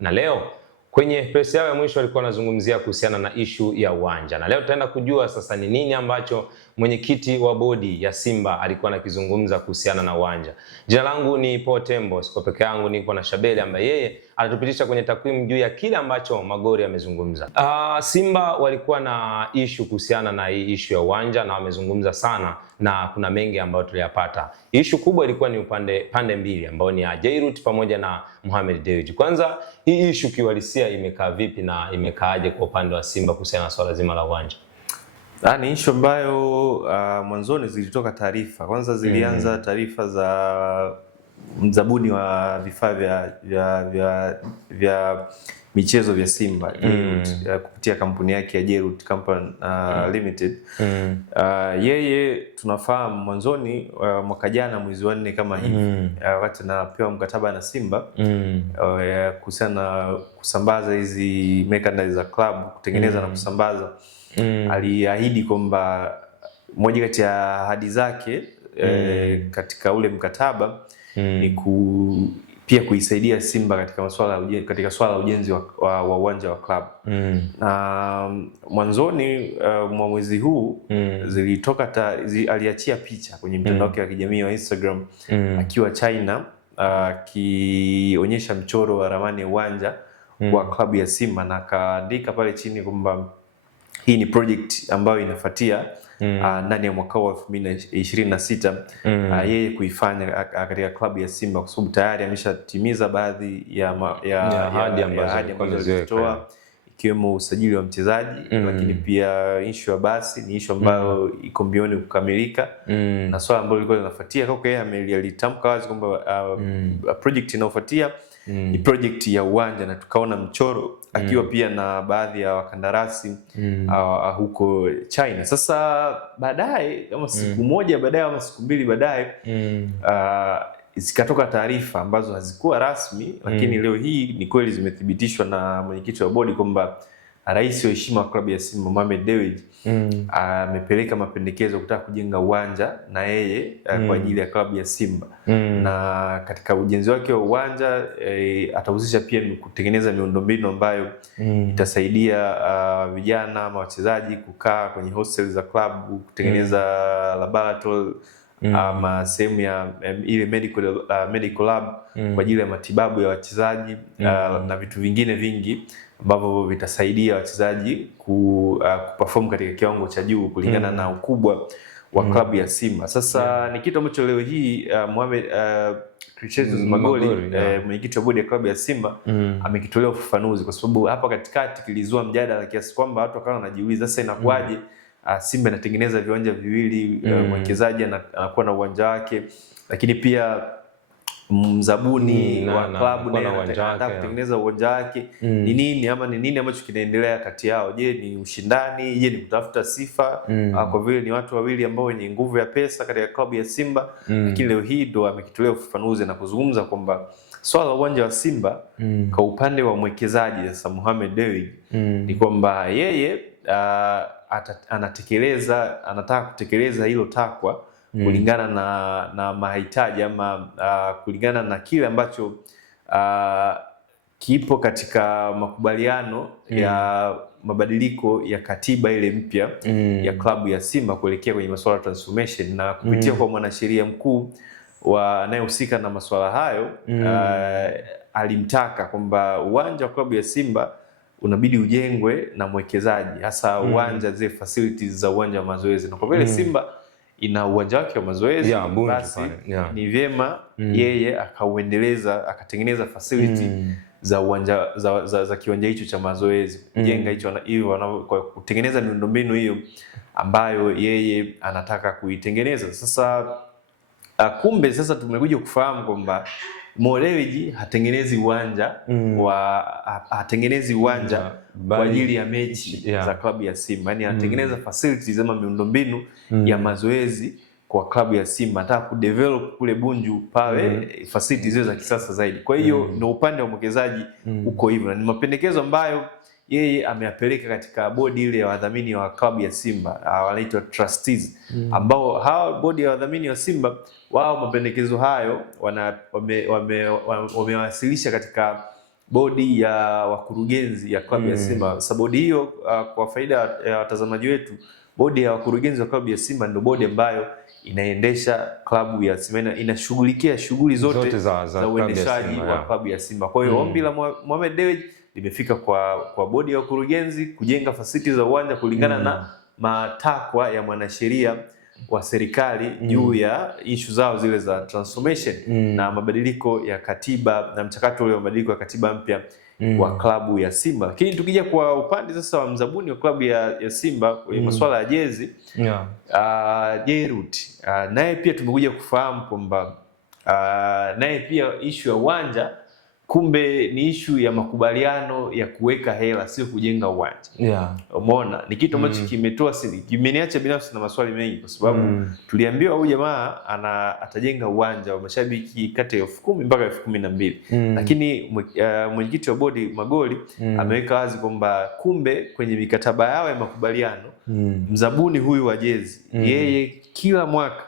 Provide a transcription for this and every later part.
na leo kwenye press yao ya mwisho walikuwa wanazungumzia kuhusiana na ishu ya uwanja, na leo tutaenda kujua sasa ni nini ambacho mwenyekiti wa bodi ya Simba alikuwa anakizungumza kuhusiana na uwanja. Jina langu ni Paul Tembo, siko peke yangu, nipo na Shabeli ambaye yeye anatupitisha kwenye takwimu juu ya kile ambacho Magori amezungumza. Simba walikuwa na ishu kuhusiana na hii ishu ya uwanja na wamezungumza sana, na kuna mengi ambayo tuliyapata. Ishu kubwa ilikuwa ni pande mbili ambao ni Jairut pamoja na Mohamed Dewji. Kwanza hii ishu kiuhalisia imekaa vipi na imekaaje kwa upande wa Simba kuhusiana na swala zima la uwanja? Ni ishu ambayo mwanzoni zilitoka taarifa. Kwanza zilianza taarifa za mzabuni wa vifaa vya michezo vya Simba kupitia kampuni yake ya Jairut Company Limited. Yeye tunafahamu mwanzoni mwaka jana mwezi wa 4 kama hivi wakati anapewa mkataba na Simba kuhusiana na kusambaza hizi merchandise za club, kutengeneza na kusambaza, aliahidi kwamba moja kati ya ahadi zake katika ule mkataba ni pia kuisaidia Simba katika swala la ujenzi wa uwanja wa club. Mwanzoni mwa mwezi huu aliachia picha kwenye mtandao wake wa kijamii wa Instagram akiwa China, akionyesha mchoro wa ramani ya uwanja wa klabu ya Simba, na akaandika pale chini kwamba hii ni project ambayo inafuatia ndani ya mwaka wa 2026 yeye kuifanya katika klabu ya Simba, kwa sababu tayari ameshatimiza baadhi ya ahadi ambazo alizitoa, ikiwemo usajili wa mchezaji, lakini pia issue ya basi ni issue ambayo iko mbioni kukamilika, na swala ambalo lilikuwa linafuatia kwa yeye alitamka wazi kwamba project inayofuatia ni project ya uwanja, na tukaona mchoro akiwa pia na baadhi ya wakandarasi huko China. Sasa baadaye kama siku moja baadaye ama siku mbili baadaye zikatoka taarifa ambazo hazikuwa rasmi, lakini leo hii ni kweli zimethibitishwa na mwenyekiti wa bodi kwamba rais wa heshima wa klabu ya Simba Mohamed Dewji amepeleka mapendekezo kutaka kujenga uwanja na yeye kwa ajili ya klabu ya Simba. Na katika ujenzi wake wa uwanja atahusisha pia kutengeneza miundombinu ambayo itasaidia vijana ama wachezaji kukaa kwenye hostel za klabu, kutengeneza laboratory ama sehemu ya ile medical lab kwa ajili ya matibabu ya wachezaji na vitu vingine vingi ambavyo vitasaidia wachezaji kuperform katika kiwango cha juu kulingana na ukubwa wa klabu ya Simba. Sasa ni kitu ambacho leo hii Mohamed Magori mwenyekiti wa bodi ya klabu ya Simba amekitolea ufafanuzi, kwa sababu hapa katikati kilizua mjadala kiasi kwamba watu wakawa wanajiuliza sasa inakuwaje Simba inatengeneza viwanja viwili, mwekezaji anakuwa na uwanja wake, lakini pia mzabuni wa klabu naye anataka kutengeneza uwanja wake. Ni nini ambacho kinaendelea kati yao? Je, ni ushindani? Je, ni kutafuta sifa? Kwa vile ni watu wawili ambao wenye nguvu ya pesa katika klabu ya Simba. Lakini leo hii ndo amekitolea ufafanuzi na kuzungumza kwamba swala la uwanja wa Simba kwa upande wa mwekezaji sasa Mohamed Dewji ni kwamba yeye anataka kutekeleza hilo takwa kulingana na mahitaji ama kulingana na kile ambacho kipo katika makubaliano ya mabadiliko ya katiba ile mpya ya klabu ya Simba kuelekea kwenye masuala ya transformation, na kupitia kwa mwanasheria mkuu anayehusika na masuala hayo alimtaka kwamba uwanja wa klabu ya Simba unabidi ujengwe na mwekezaji, hasa uwanja zile facilities za uwanja wa mazoezi, na kwa vile Simba ina uwanja wake wa mazoezi basi ni vyema yeye akauendeleza, akatengeneza facility za uwanja za kiwanja hicho cha mazoezi, kujenga hicho hivyo kwa kutengeneza miundombinu hiyo ambayo yeye anataka kuitengeneza. Sasa kumbe sasa tumekuja kufahamu kwamba Dewji hatengenezi uwanja kwa ajili ya mechi za klabu ya Simba. Yaani anatengeneza facilities ama miundombinu ya mazoezi kwa klabu ya Simba. Anataka kudevelop kule Bunju pale facilities hizo za kisasa zaidi. Kwa hiyo ndio upande wa mwekezaji uko hivyo. Na ni mapendekezo ambayo yeye ameyapeleka katika bodi ile ya wadhamini wa klabu ya Simba, wanaitwa trustees, ambao hawa bodi ya wadhamini wa Simba wao mapendekezo hayo wamewasilisha katika bodi ya wakurugenzi ya klabu ya Simba. Sasa bodi hiyo kwa faida ya watazamaji wetu, bodi ya wakurugenzi wa klabu ya Simba ndio bodi ambayo inaendesha klabu ya Simba, inashughulikia shughuli zote za uendeshaji wa klabu ya Simba. Kwa hiyo ombi la Mohamed Dewji limefika kwa bodi ya wakurugenzi kujenga facilities za uwanja kulingana na matakwa ya mwanasheria wa serikali juu ya issue zao zile za transformation na mabadiliko ya katiba na mchakato ule wa mabadiliko ya katiba mpya wa klabu ya Simba. Lakini tukija kwa upande sasa wa mzabuni wa klabu ya Simba kwenye masuala ya jezi, Jairut, naye pia tumekuja kufahamu kwamba naye pia issue ya uwanja kumbe ni issue ya makubaliano ya kuweka hela, sio kujenga uwanja. Umeona, ni kitu ambacho kimeniacha binafsi na maswali mengi, kwa sababu tuliambiwa huyu jamaa atajenga uwanja wa mashabiki kati ya 10,000 mpaka 12,000, lakini mwenyekiti wa bodi Magoli ameweka wazi kwamba kumbe kwenye mikataba yao ya makubaliano mzabuni huyu wa jezi yeye kila mwaka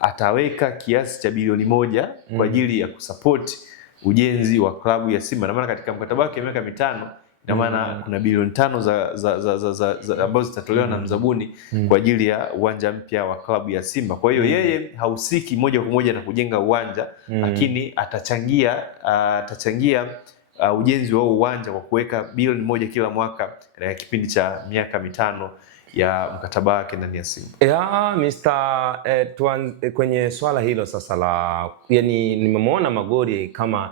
ataweka kiasi cha bilioni 1 kwa ajili ya kusupport ujenzi wa klabu ya Simba. Na maana katika mkataba wake miaka 5, na maana kuna bilioni 5 za ambazo zitatolewa na mzabuni kwa ajili ya uwanja mpya wa klabu ya Simba. Kwa hiyo yeye hahusiki moja kwa moja na kujenga uwanja, lakini atachangia ujenzi wa uwanja kwa kuweka bilioni 1 kila mwaka katika kipindi cha miaka 5 ya mkataba wake ndani ya Simba. Kwenye swala hilo sasa la nimemwona Magoli kama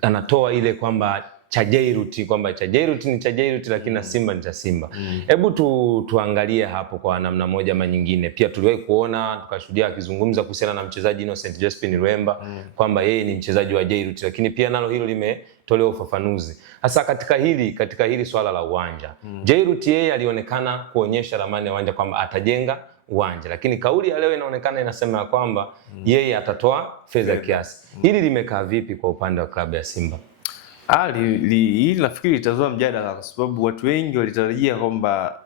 anatoa ile kwamba cha Jairut, kwamba cha Jairut ni cha Jairut lakini na Simba ni cha Simba. Hebu tuangalie hapo kwa namna moja ama nyingine. Pia tuliwahi kuona tukashuhudia akizungumza kuhusiana na mchezaji Innocent Josephine Rwemba kwamba yeye ni mchezaji wa Jairut, lakini pia nalo hilo limetolewa ufafanuzi. Hasa katika hili swala la uwanja. Jairut yeye alionekana kuonyesha ramani ya uwanja kwamba atajenga uwanja, lakini kauli ya leo inaonekana inasema kwamba yeye atatoa fedha kiasi. Hili limekaa vipi kwa upande wa klabu ya Simba? Hili nafikiri litazua mjadala, kwa sababu watu wengi walitarajia kwamba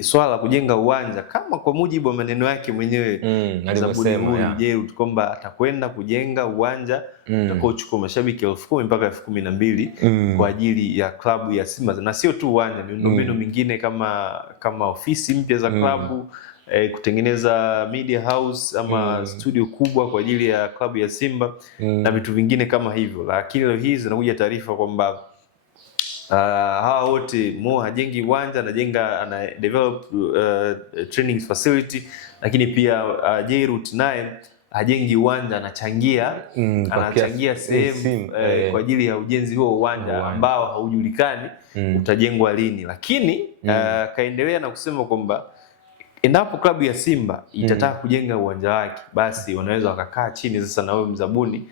swala la kujenga uwanja kama kwa mujibu wa maneno yake mwenyewe alivyosema Jairut kwamba atakwenda kujenga uwanja utakaochukua mashabiki 10,000 mpaka 12,000 kwa ajili ya klabu ya Simba, na sio tu uwanja, miundombinu mingine kama ofisi mpya za klabu, kutengeneza media house ama studio kubwa kwa ajili ya klabu ya Simba na vitu vingine kama hivyo. Lakini leo hii zinakuja taarifa kwamba hawa wote hajengi uwanja, ana develop training facility, lakini pia Jairut naye hajengi uwanja, anachangia sehemu kwa ajili ya ujenzi huo uwanja ambao haujulikani utajengwa lini. Lakini kaendelea na kusema kwamba endapo klabu ya Simba itataka kujenga uwanja wake, basi wanaweza wakakaa chini sasa na wewe mzabuni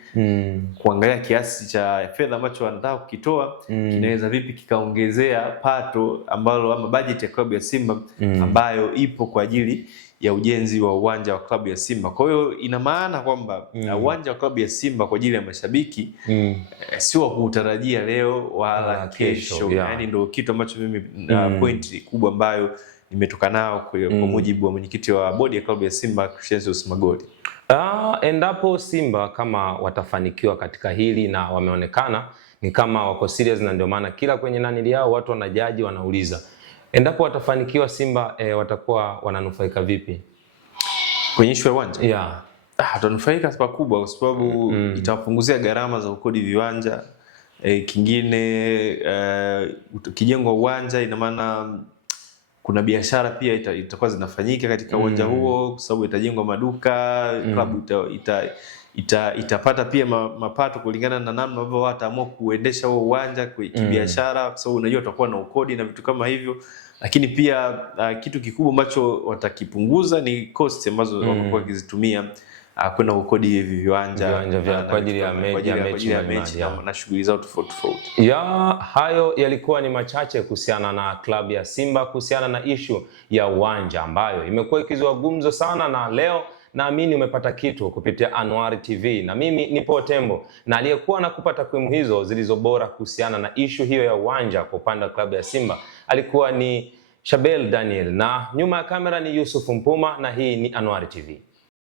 kuangalia kiasi cha fedha ambacho wanataka kukitoa kinaweza vipi kikaongezea pato ambalo ama budget ya klabu ya Simba ambayo ipo kwa ajili ya ujenzi wa uwanja wa klabu ya Simba. Kwa hiyo ina maana kwamba uwanja wa klabu ya Simba kwa ajili ya mashabiki sio kuutarajia leo wala kesho. Yaani ndio kitu ambacho mimi point kubwa ambayo nimetoka nao kwa mujibu wa mwenyekiti wa bodi ya klabu ya Simba Crescensius Magoli. Endapo Simba kama watafanikiwa katika hili na wameonekana ni kama wako serious, na ndio maana kila kwenye nanili yao watu wanajaji wanauliza endapo watafanikiwa Simba watakuwa wananufaika vipi kwenye issue ya uwanja? Watanufaika pakubwa kwa sababu itawapunguzia gharama za kukodi viwanja. Kingine kijengwa uwanja ina maana kuna biashara pia itakuwa zinafanyika katika uwanja huo, kwa sababu itajengwa maduka, klabu itapata pia mapato kulingana na namna ambavyo wataamua kuendesha huo uwanja kibiashara, kwa sababu unajua utakuwa na ukodi na vitu kama hivyo. Lakini pia kitu kikubwa ambacho watakipunguza ni cost ambazo wamekuwa wakizitumia kwenda kukodi hivi viwanja kwa ajili ya mechi na shughuli zao tofauti. Hayo yalikuwa ni machache kuhusiana na klabu ya Simba, kuhusiana na issue ya uwanja ambayo imekuwa ikizua gumzo sana, na leo naamini umepata kitu kupitia Anwar TV, na mimi nipo Tembo, na aliyekuwa nakupa takwimu hizo zilizo bora kuhusiana na issue hiyo ya uwanja kwa upande wa klabu ya Simba alikuwa ni Shabel Daniel, na nyuma ya kamera ni Yusuf Mpuma, na hii ni Anwar TV.